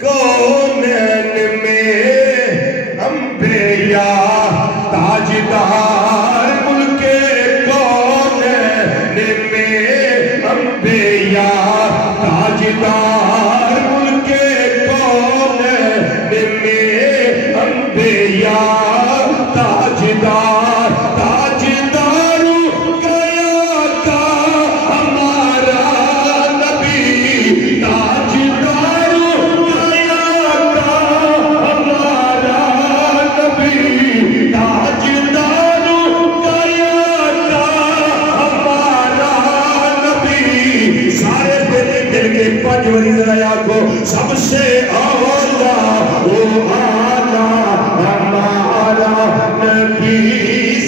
کونین میں انبیاء تاجدار ملک کونین میں انبیاء تاجدار ملک کونین میں انبیاء تاجدار تاجدارو گیا کا ہمارا نبی تاجدارو گیا کا ہمارا نبی تاجدارو گیا کا ہمارا نبی سارے دل کے پانچ وری ذرا کو سب سے اولا او آلہ ہمارا نبی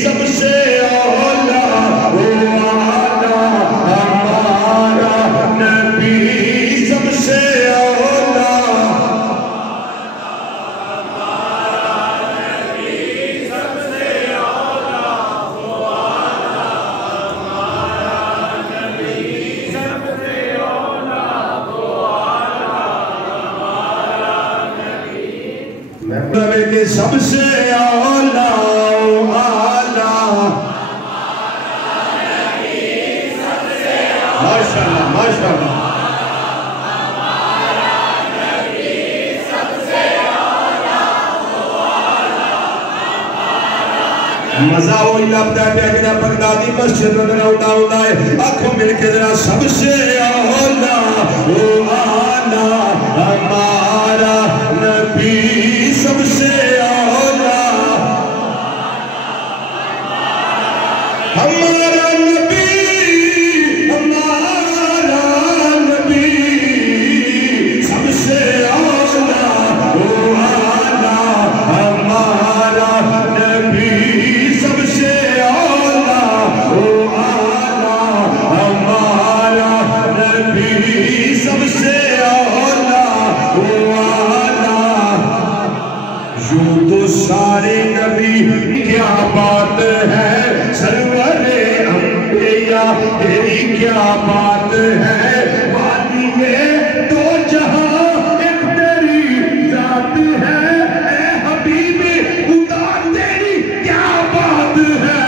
سب سے اولا او آلہ ہمارا نبی سب سے اولا کہ سب سے اولا او آلہ ماشاءاللہ ماشاءاللہ مزہ ہوئی لابدہ پیاکنا بغدادی مسجد نظر ہوتا ہے آنکھوں مل کے ذرا سب سے اولا او آلہ ہمارا نبی سب سے اولا ہمارا نبی سب سے اولا او آلہ ہمارا نبی سب سے اولا او آلہ ہمارا نبی سب سے اولا او آلہ یوں تو سارے نبی کیا بات ہے سرور انبیاء تیری کیا بات ہے وادی دو جہاں ایک تیری ذات ہے اے حبیب خدا تیری کیا بات ہے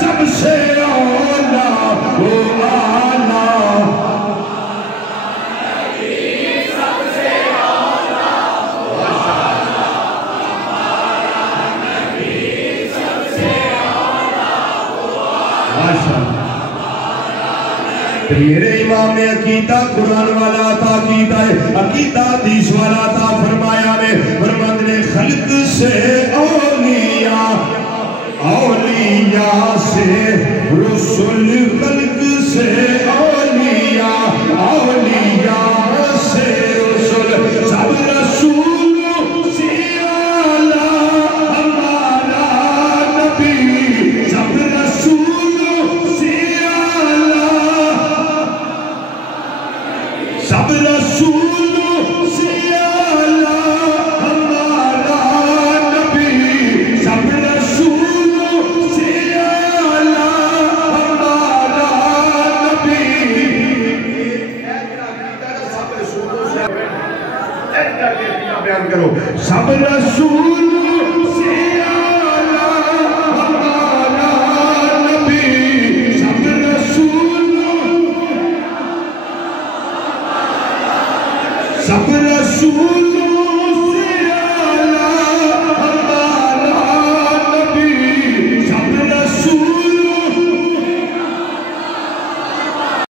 سب سے اولا او آلہ میرے امام نے عقیدہ قرآن والا تھا عقیدہ حدیث والا تھا فرمایا میں فرمایا نے خلق سے اولیاء سے رسول خلق سے اولیاء سے رسول سب رسول سے اعلیٰ ہمارا نبی سب رسول سے سب رسول سے اعلیٰ ہمارا نبی سب رسول سے اعلیٰ ہمارا نبی بیان کرو سب رسول سے اعلیٰ ہمارا نبی سب رسول سب رسول